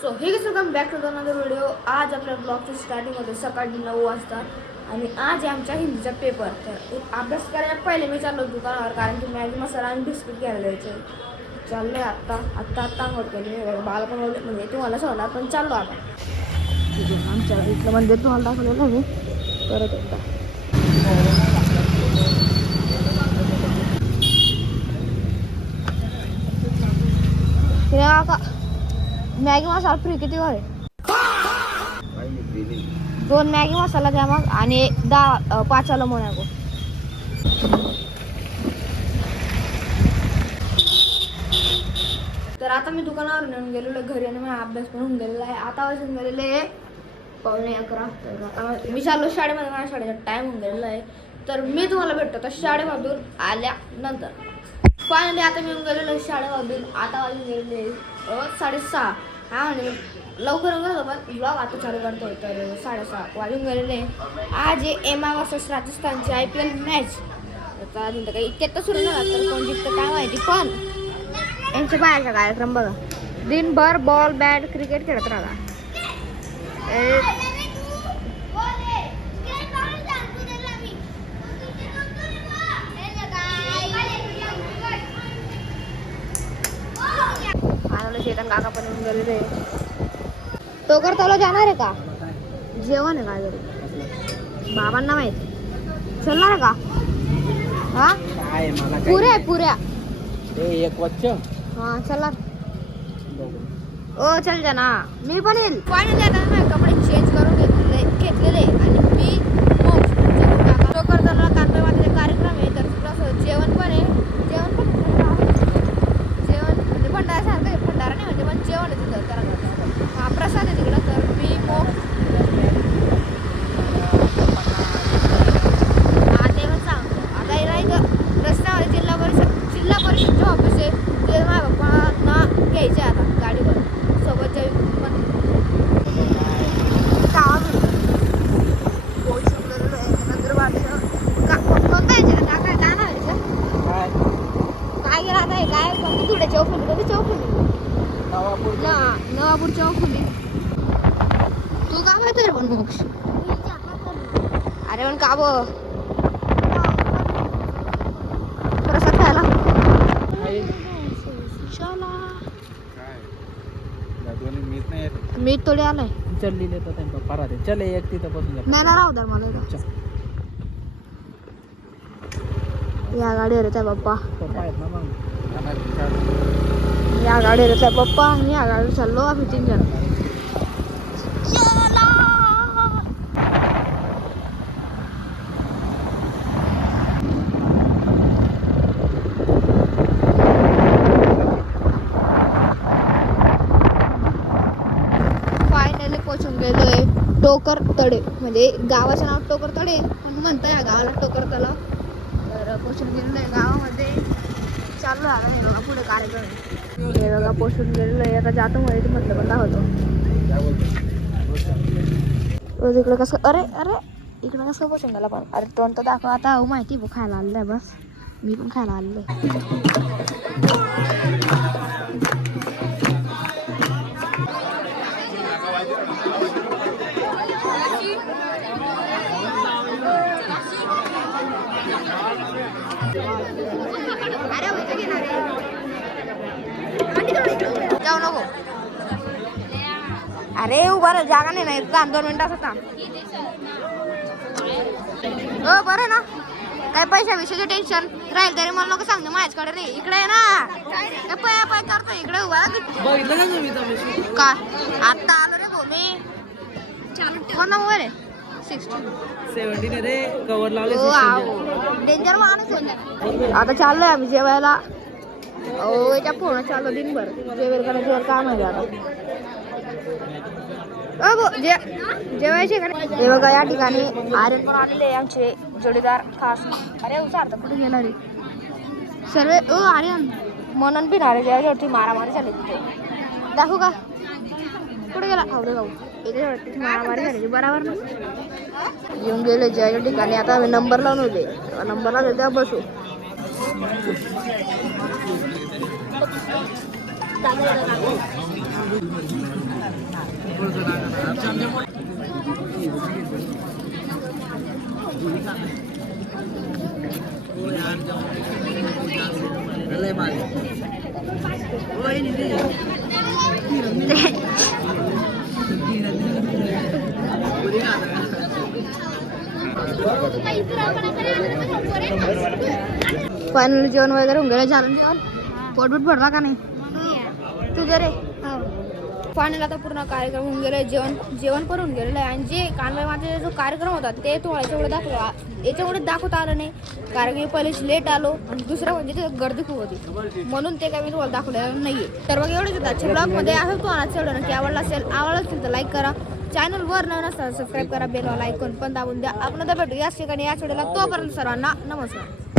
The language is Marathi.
सो हे कसं welcome back to another video. आज आपल्या ब्लॉगची स्टार्टिंग होते सकाळी 9 वाजता आणि आज आहे आमच्या हिंदीचा पेपर. तर अभ्यास करायला पहिले मी चाललो दुकानावर, कारण की मॅगी मसाला आणि बिस्किट घ्यायला जायचं. चाललो आहे आत्ता आंघोळ केली. बाला पण म्हणजे तुम्हाला सांगणार, पण चाललो आपण आमच्या इथलं मंदिर तुम्हाला दाखवलेलं आहे मी परत एकदा. का मॅगी मसाला फ्री किती आहे? 2 मॅगी मसाला द्या मग, आणि 5 आलं मोनाको. तर आता मी दुकानावर नेऊन गेलेलो घरी आणि माझा अभ्यास पण होऊन गेलेला आहे. आता वाजून गेलेले 11:15. तर आता मी चाललो शाळेमध्ये, माझ्या शाळेचा टाईम होऊन गेलेला आहे. तर मी तुम्हाला भेटतो तर शाळेमधून आल्यानंतर. फायनली आता मी येऊन गेलेलो शाळेमधून. आता वाजून गेलेले 6:30. हा म्हणजे लवकर होतो, पण ब्लॉग आता चालू करतोय. तर 6:30 वाजून गेलेले. आज एमा वर्सेस राजस्थानची IPL मॅच. आता अजून तर काही इतक्यात तर सुरू झाला, तर कोण जिंकतं काय माहिती. पण यांच्या बाहेरचा कार्यक्रम बघा, दिनभर बॉल बॅट क्रिकेट खेळत राहा. चेतन काका पण येऊन गेलेले. टोकर तला जाणार आहे का? जेवण आहे काय तरी, बाबांना माहिती. चलणार आहे का? हा पुऱ्या एक वच्च. हा चला. ओ चल जाना, मी पण येईल. फायनली आता मी कपडे चेंज करून घेतलेले आणि मी टोकर तला कांदे कार्यक्रम आहे. तर प्लस जेवण पण आहे. जेवण म्हणजे भंडाऱ्यासारखं आहे. भंडारा नाही म्हणजे, पण जेवण आहे तिथं. तर हा प्रसाद आहे तिकडं. तर मी तेव्हा सांगतो आता याला इथं रस्त्यावर जिल्हा परिषदचे ऑफिस आहे. ते माझ्या पप्पांना घ्यायचे आता गाडीवर सोबत जाईल. पण काय गेला आता काय थोडे चौफुली नवापूर चौफुली. तू का माहिती पण मोक्ष? अरे पण का बघ प्रसाद खायला मीठ थोडे आलाय. चल एक तिथं बसून नाही ना राहू दर मला. या गाडीवर येत आहे पप्पा, या गाडीवर येत आहे पप्पा आणि या गाडीवर चाललो आम्ही 3 जण. फायनली पोचून गेलोय टोकर तडे. म्हणजे गावाचं नाव टोकर तडे, पण म्हणता या गावाला टोकर तलाव. तर पोचून गेलेलो आहे गावामध्ये. चाललो आता हे बघा पुढे कार्यक्रम आहे. हे बघा पोचून गेलेलो आहे. आता जातो मध्ये म्हटलं पण दाखवतो. इकडं कसं अरे इकडं कसं पोचून गेला. पण अरे तोंड तर दाखव आता. हो माहिती बघ, खायला आलेलं आहे. बस मी पण खायला आलेलो आहे. जाऊ नको. अरे बरं जागा नाही 2 मिनिटाचा थांब. हो बरं ना, काय पैशा विषयाचे टेन्शन राहील तरी मला नको सांगतो. माझ्याकडे नाही, इकडे आहे ना. पाय करतो इकडे उभा का. आता आलो रे भाऊ मी. कोण नंबर आहे? 17 रे. कवर लावले. डेंजर माणूस आहे. आता चाललोय आम्ही जेवायला. याच्या फोन चाललो दिनभर जेवायला काम आहे आता. जेवायचे का? हे बघा या ठिकाणी आर्यन पण आलेले आमचे जोडीदार खास. अरे उचारता कुठे गेला रे सर्व. आर्यन म्हणून पिणार आहे. जेवायच्यावरती मारामारी झाली तिथे. दाखवू का कुठे गेला? हो भाऊ याच्यावरती मारामारी झाली बरोबर ना. येऊन गेले जेवायच्या ठिकाणी. आता आम्ही नंबर लावून होते. नंबर लावले तेव्हा बसू. फायनल जेवण वगैरे होऊन गेलं. झालं जेवण? पोटबीट भरला का नाही तुझं रे? फायनल आता पूर्ण कार्यक्रम होऊन गेले. जेवण पण होऊन गेलेलं आहे. आणि जे कानबाई माझा जो कार्यक्रम होता ते तुम्हाला याच्यामुळे दाखवता आलं नाही, कारण की पहिलेच लेट आलो आणि दुसरं म्हणजे ते गर्दी खूप होती, म्हणून ते काय मी तुम्हाला दाखवलेलं नाहीये. तर मग एवढंच होतं आजच्या ब्लॉगमध्ये. असं तुम्हाला तेवढं नक्की आवडलं असेल तर लाईक करा, चॅनलवर नवीन असताना सबस्क्राईब करा, बेल वाला आयकॉन पण दाबून द्या. आपण आता भेटू याच ठिकाणी याच वेळेला. तोपर्यंत सर्वांना नमस्कार.